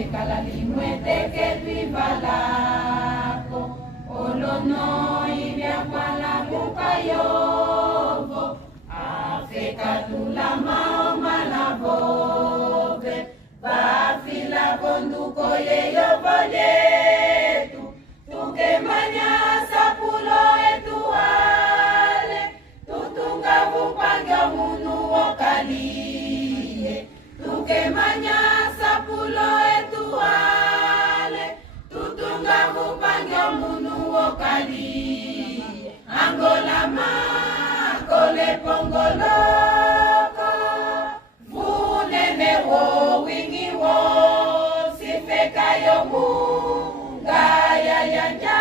Africa la limwete que vivalako olono ibia pala bukayovo Africa tula maoma la bove bafila bonduko yeyo boletu tuke manya sapulo etuale tutunga bupagyo munu okalie tuke manya sapulo etuale tutunga bupagyo munu okalie Angola ma kole pongoloko vunene wo wingi wo sifeka yo munga ya yanja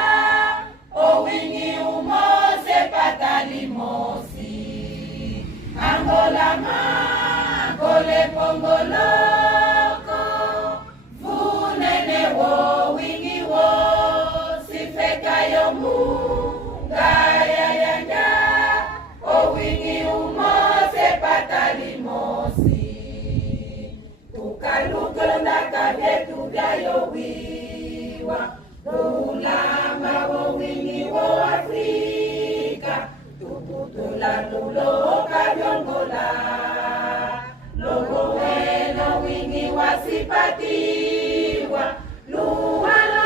o wingi umose patali mosi Angola ma kole pongoloko vunene wo wingi wo sifeka yo munga ya yanja o wingi umose patali mosi ukalukona kabetu byayo wiwa ulamba wo wingi wo Afrika tututula tulo kabyongola logo weno wingi wasipatiwa luwala